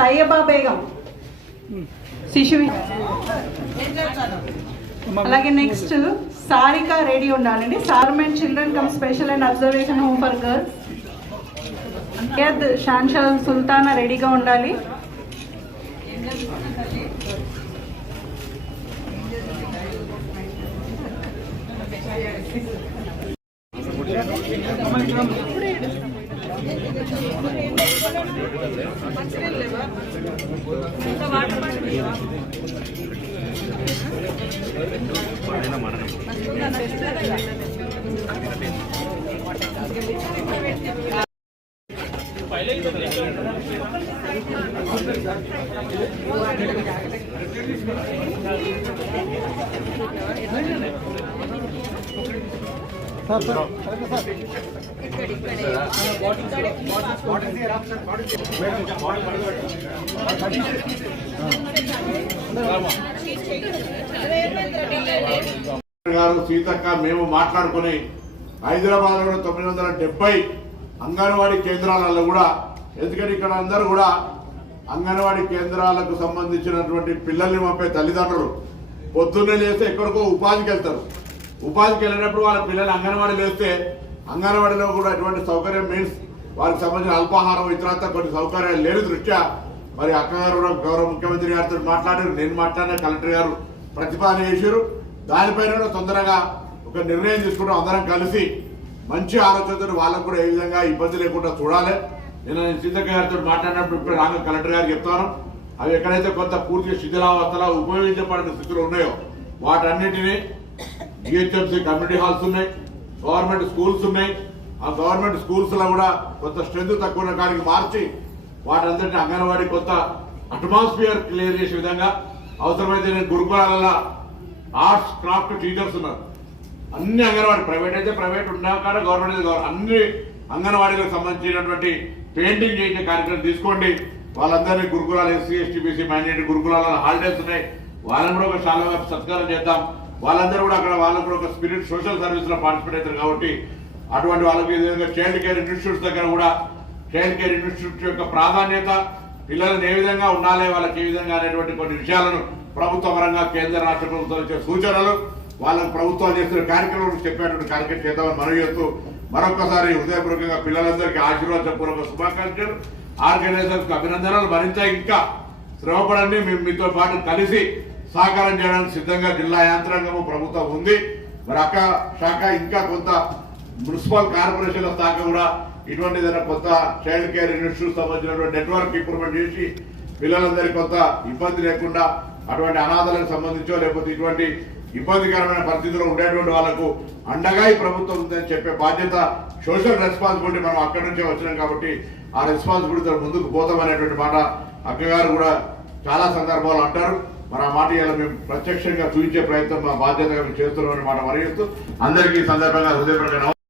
తయ్యబా బేగం శిశువి. అలాగే next Sarika ready ఉండాలండి. సార్మెంట్ children cum special and observation home for girls. Shansha Sultana రెడీగా ఉండాలి. సీతక్క మేము మాట్లాడుకుని హైదరాబాద్ లో 970 అంగన్వాడీ కేంద్రాలలో కూడా, ఎందుకంటే ఇక్కడ అందరూ కూడా అంగన్వాడీ కేంద్రాలకు సంబంధించినటువంటి పిల్లల్ని పంపే తల్లిదండ్రులు పొద్దున్నే లేస్తే ఎక్కడికో ఉపాధికి వెళ్తారు. ఉపాధికి వెళ్ళినప్పుడు వాళ్ళ పిల్లలు అంగన్వాడీలో వేస్తే అంగన్వాడీలో కూడా ఎటువంటి సౌకర్యం మీన్స్ వారికి సంబంధించిన అల్పాహారం ఇతరత్ర కొన్ని సౌకర్యాలు లేని దృష్ట్యా మరి అక్కగారు కూడా గౌరవ ముఖ్యమంత్రి గారితో మాట్లాడారు, నేను మాట్లాడిన కలెక్టర్ గారు ప్రతిపాదన చేశారు. దానిపైన తొందరగా ఒక నిర్ణయం తీసుకుంటాం. అందరం కలిసి మంచి ఆలోచనతో వాళ్ళకు కూడా ఏ విధంగా ఇబ్బంది లేకుండా చూడాలి. నేను సీతక్క గారితో మాట్లాడినప్పుడు ఇప్పుడు రాంగ కలెక్టర్ గారు చెప్తాను, అవి ఎక్కడైతే కొంత పూర్తిగా శిథిలావస్థలో ఉపయోగించబడిన స్థితిలో ఉన్నాయో వాటన్నిటినీ జిహెచ్ఎంసీ కమ్యూనిటీ హాల్స్ ఉన్నాయి, గవర్నమెంట్ స్కూల్స్ ఉన్నాయి. ఆ గవర్నమెంట్ స్కూల్స్ లో కూడా కొంత స్ట్రెంత్ తక్కువ ఉన్న కాడికి మార్చి వాటందరినీ అంగన్వాడీ కొంత అట్మాస్ఫియర్ క్లియర్ చేసే విధంగా అవసరమైతే నేను గురుకులాలలో ఆర్ట్స్ క్రాఫ్ట్ టీచర్స్ ఉన్నారు. అన్ని అంగన్వాడీ ప్రైవేట్ అయితే ప్రైవేట్ ఉన్నా కానీ గవర్నమెంట్ అయితే అన్ని అంగన్వాడీలకు సంబంధించినటువంటి పెయింటింగ్ చేసే కార్యక్రమం తీసుకోండి. వాళ్ళందరినీ గురుకులాలు ఎస్సీ ఎస్టీ బీసీ మైనారిటీ గురుకులాల హాలిడేస్ ఉన్నాయి, వాళ్ళని కూడా ఒక చాలా సత్కారం చేద్దాం. వాళ్ళందరూ కూడా అక్కడ వాళ్ళకు కూడా ఒక స్పిరిట్ సోషల్ సర్వీస్ లో పార్టిసిపేట్ అవుతారు. కాబట్టి అటువంటి వాళ్ళకి చైల్డ్ కేర్ ఇన్స్టిట్యూట్స్ దగ్గర కూడా చైల్డ్ కేర్ ఇన్స్టిట్యూట్ యొక్క ప్రాధాన్యత, పిల్లలను ఏ విధంగా ఉండాలి, వాళ్ళకి ఏ విధంగా అనేటువంటి కొన్ని విషయాలను ప్రభుత్వ పరంగా కేంద్ర రాష్ట్ర ప్రభుత్వాలు ఇచ్చే సూచనలు, వాళ్ళకు ప్రభుత్వాలు చేస్తున్న కార్యక్రమాలు చెప్పేటువంటి కార్యక్రమం చేద్దామని మనవి చేస్తూ మరొకసారి హృదయపూర్వకంగా పిల్లలందరికీ ఆశీర్వాదపూర్వక శుభాకాంక్షలు, ఆర్గనైజర్స్ అభినందనలు. మరింత ఇంకా శ్రమపడండి, మేము మీతో పాటు కలిసి సహకారం చేయడానికి సిద్ధంగా జిల్లా యంత్రాంగము ప్రభుత్వం ఉంది. మరి అక్క శాఖ ఇంకా కొంత మున్సిపల్ కార్పొరేషన్ల శాఖ కూడా ఇటువంటి కొత్త చైల్డ్ కేర్ ఇన్స్టిట్యూట్ సంబంధించినటువంటి నెట్వర్క్ ఇంప్రూవ్మెంట్ చేసి పిల్లలందరికీ కొంత ఇబ్బంది లేకుండా అటువంటి అనాథలకు సంబంధించో లేకపోతే ఇటువంటి ఇబ్బందికరమైన పరిస్థితుల్లో ఉండేటువంటి వాళ్లకు అండగా ఈ ప్రభుత్వం ఉందని చెప్పే బాధ్యత, సోషల్ రెస్పాన్సిబిలిటీ మనం అక్కడి నుంచే వచ్చినాం కాబట్టి ఆ రెస్పాన్సిబిలిటీతో ముందుకు పోతామనేటువంటి మాట అక్కగారు కూడా చాలా సందర్భాలు అంటారు. మరి ఆ మాట ఇలా మేము ప్రత్యక్షంగా చూపించే ప్రయత్నం మా బాధ్యతగా మేము చేస్తున్నామని మాట మరిగిస్తూ అందరికీ సందర్భంగా హృదయపూర్వక